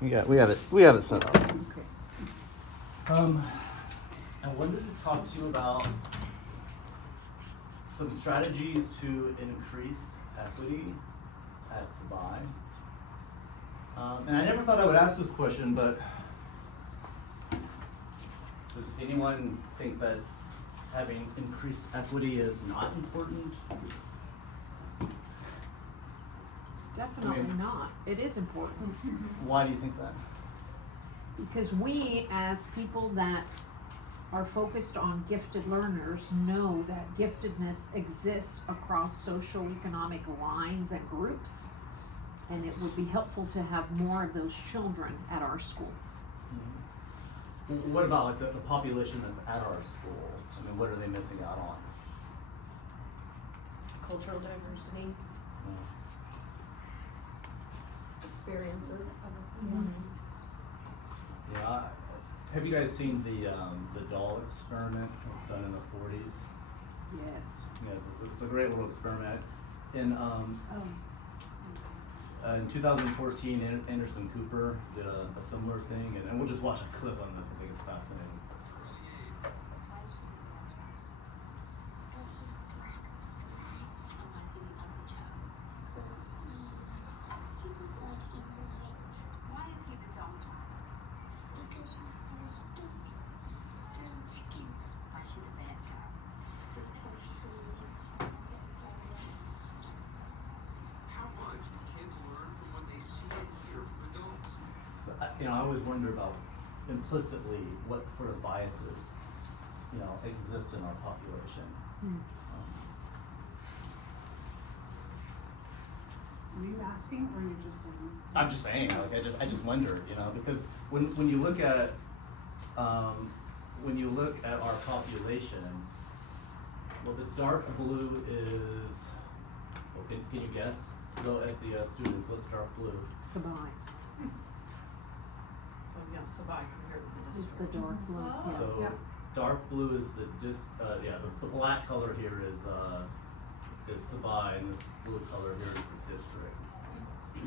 We have it set up. Okay. I wanted to talk to you about some strategies to increase equity at Sabai. And I never thought I would ask this question, but does anyone think that having increased equity is not important? Definitely not. It is important. Why do you think that? Because we, as people that are focused on gifted learners, know that giftedness exists across socioeconomic lines and groups, and it would be helpful to have more of those children at our school. What about like the population that's at our school? I mean, what are they missing out on? Cultural diversity, experiences. Yeah, have you guys seen the doll experiment that was done in the 40s? Yes. Yes, it's a great little experiment. In 2014, Anderson Cooper did a similar thing, and we'll just watch a clip on this. I think it's fascinating. So, I always wonder about implicitly what sort of biases, exist in our population. Are you asking or are you just saying? I'm just saying, like, I just wonder, because when you look at our population, well, the dark blue is, can you guess? Low SES students, what's dark blue? Sabai Yeah, Sabai compared to the is the district. dark blue. Oh. Yeah. So Yeah. dark blue is the the black color here is Sabai, and this blue color here is the district. We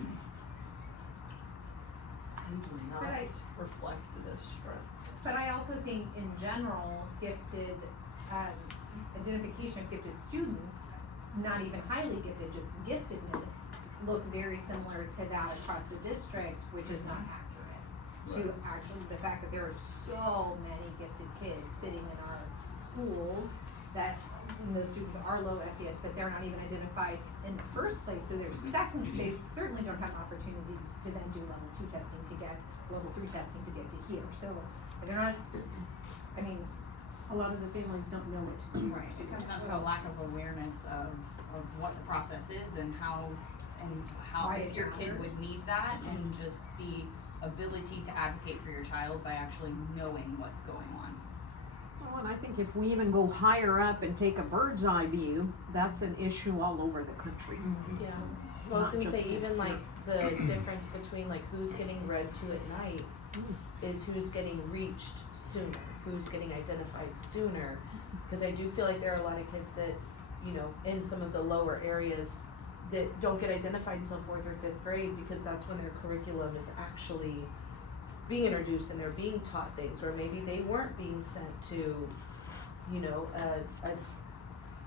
do not But I- reflect the district. But I also think in general, gifted, identification of gifted students, not even highly gifted, just giftedness, looks very similar to that across the district, which is not accurate. To Right. actually, the fact that there are so many gifted kids sitting in our schools, that those students are low SES, but they're not even identified in the first place, so they're they certainly don't have an opportunity to then do level 2 testing to get, level 3 testing to get to here, so they're not, I mean, A lot of the families don't know what to do. Right, it comes down to a lack of awareness of what the process is and how Why if it your kid would matters. need that, and just the ability to advocate for your child by actually knowing what's going on. Well, and I think if we even go higher up and take a bird's eye view, that's an issue all over the country. Yeah, well, I was Not gonna just say, here. even like the difference between like who's getting read to at night is who's getting reached sooner, who's getting identified sooner. Cause I do feel like there are a lot of kids that, in some of the lower areas that don't get identified until 4th or 5th grade, because that's when their curriculum is actually being introduced and they're being taught things, or maybe they weren't being sent to, a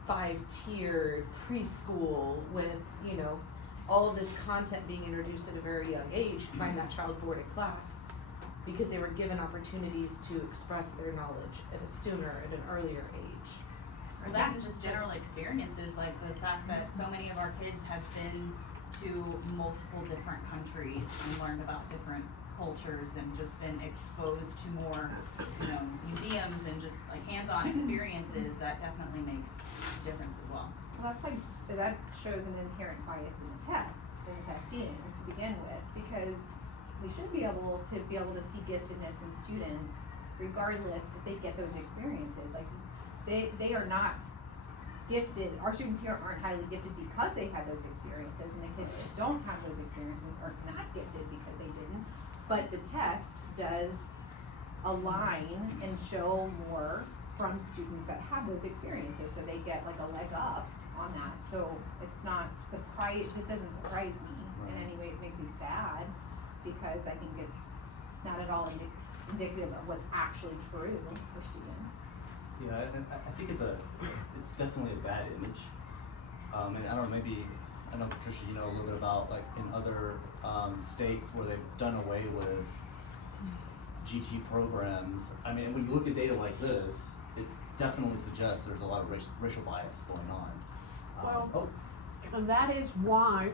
5-tiered preschool with, all of this content being introduced at a very young age. You find that child bored at class because they were given opportunities to express their knowledge at an earlier age. Or that, and just general experiences, like the fact that so many of our kids have been to multiple different countries and learned about different cultures and just been exposed to more, museums and just like hands-on experiences. That definitely makes a difference as well. well, that shows an inherent bias in the testing to begin with, because we should be able to see giftedness in students regardless if they get those experiences. Like, they are not gifted, our students here aren't highly gifted because they had those experiences, and the kids that don't have those experiences are not gifted because they didn't. But the test does align and show more from students that have those experiences, so they get like a leg up on that. So it's not this doesn't surprise me in any way. It makes me sad, because I think it's not at all indicative of what's actually true for students. Yeah, and I think it's definitely a bad image. And I don't know, I know Patricia, you know a little bit about like in other states where they've done away with GT programs. I mean, when you look at data like this, it definitely suggests there's a lot of racial bias going on. Well, and that is why,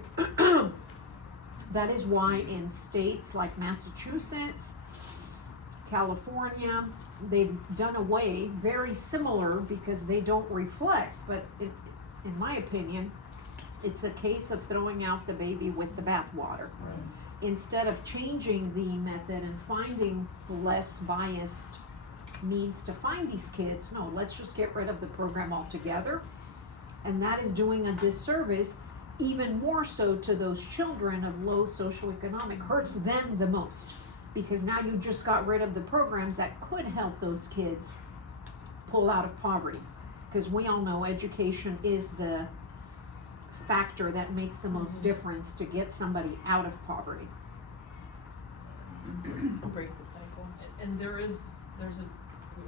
in states like Massachusetts, California, they've done away, very similar because they don't reflect, but in my opinion, it's a case of throwing out the baby with the bathwater. Right. Instead of changing the method and finding less biased means to find these kids, no, let's just get rid of the program altogether. And that is doing a disservice, even more so to those children of low socioeconomic, hurts them the most. Because now you just got rid of the programs that could help those kids pull out of poverty. Because we all know education is the factor that makes the most difference to get somebody out of poverty. Break the cycle. And there's a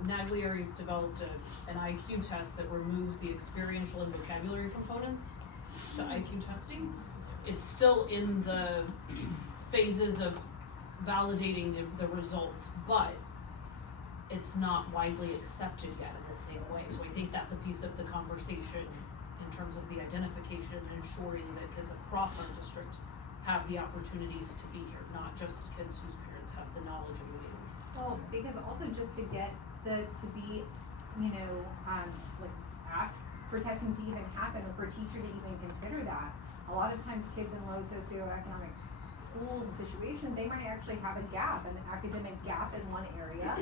Naglieri's developed an IQ test that removes the experiential and vocabulary components to IQ testing. It's still in the phases of validating the results, but it's not widely accepted yet in the same way. So I think that's a piece of the conversation in terms of the identification and ensuring that kids across our district have the opportunities to be here, not just kids whose parents have the knowledge and means. Well, because also just to get to be, like ask for testing to even happen or for a teacher to even consider that. A lot of times kids in low socioeconomic schools and situations, they might actually have an academic gap in one area,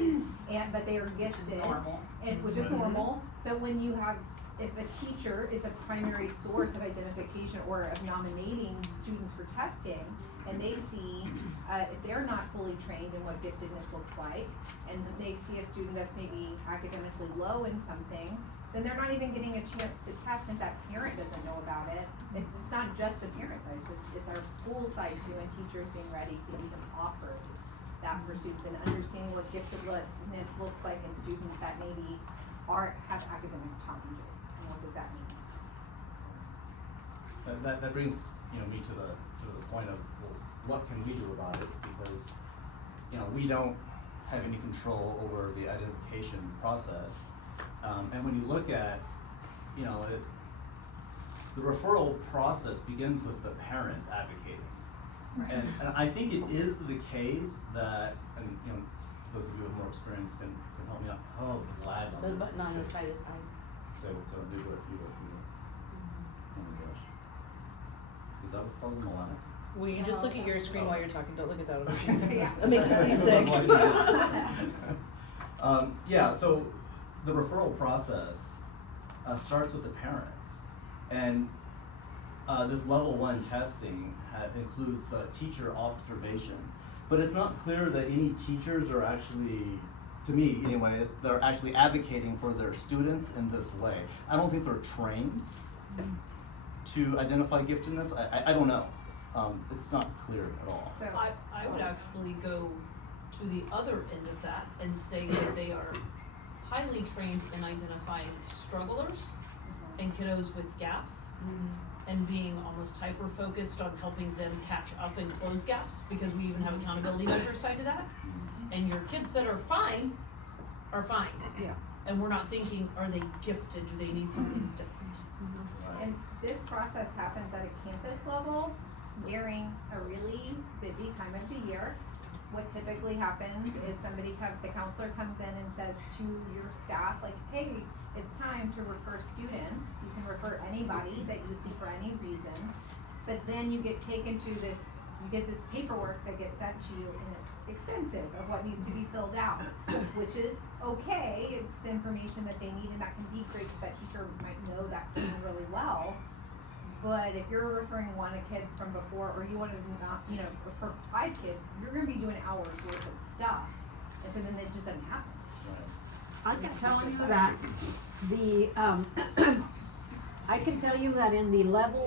but they are gifted. Which is normal. Which is normal, but when you have, if a teacher is the primary source of identification or of nominating students for testing, and they see, if they're not fully trained in what giftedness looks like, and they see a student that's maybe academically low in something, then they're not even getting a chance to test. If that parent doesn't know about it, it's not just the parent side, it's our school side too, and teachers being ready to even offer that for students and understanding what giftedness looks like in students that maybe have academic challenges, and what does that mean? That brings me to the sort of the point of, well, what can we do about it? Because we don't have any control over the identification process. And when you look at, the referral process begins with the parents advocating. Right. And I think it is the case that, and those of you with more experience can help me out. How lag on The this? button on the side is on. So do it. Oh my gosh. Is that what's causing the lag? Will you just look at your screen while you're talking? Don't look at that one. Yeah. It'll make you seasick. So the referral process starts with the parents, and this level 1 testing includes teacher observations, but it's not clear that any teachers are actually, to me anyway, they're actually advocating for their students in this way. I don't think they're trained to identify giftedness. I don't know. It's not clear at all. So, I would actually go to the other end of that and say that they are highly trained in identifying strugglers and kiddos with gaps and being almost hyper-focused on helping them catch up and close gaps, because we even have accountability measures tied to that. And your kids that are fine are fine. Yeah. And we're not thinking, are they gifted? Do they need something different? and this process happens at a campus level during a really busy time of the year. What typically happens is the counselor comes in and says to your staff, like, hey, it's time to refer students. You can refer anybody that you see for any reason. But then you get taken to this, you get this paperwork that gets sent to you, and it's extensive of what needs to be filled out, which is okay. It's the information that they need, and that can be great because that teacher might know that student really well. But if you're referring a kid from before, or you want to refer 5 kids, you're going to be doing hours worth of stuff, and so then it just doesn't happen. I can tell you that I can tell you that in the level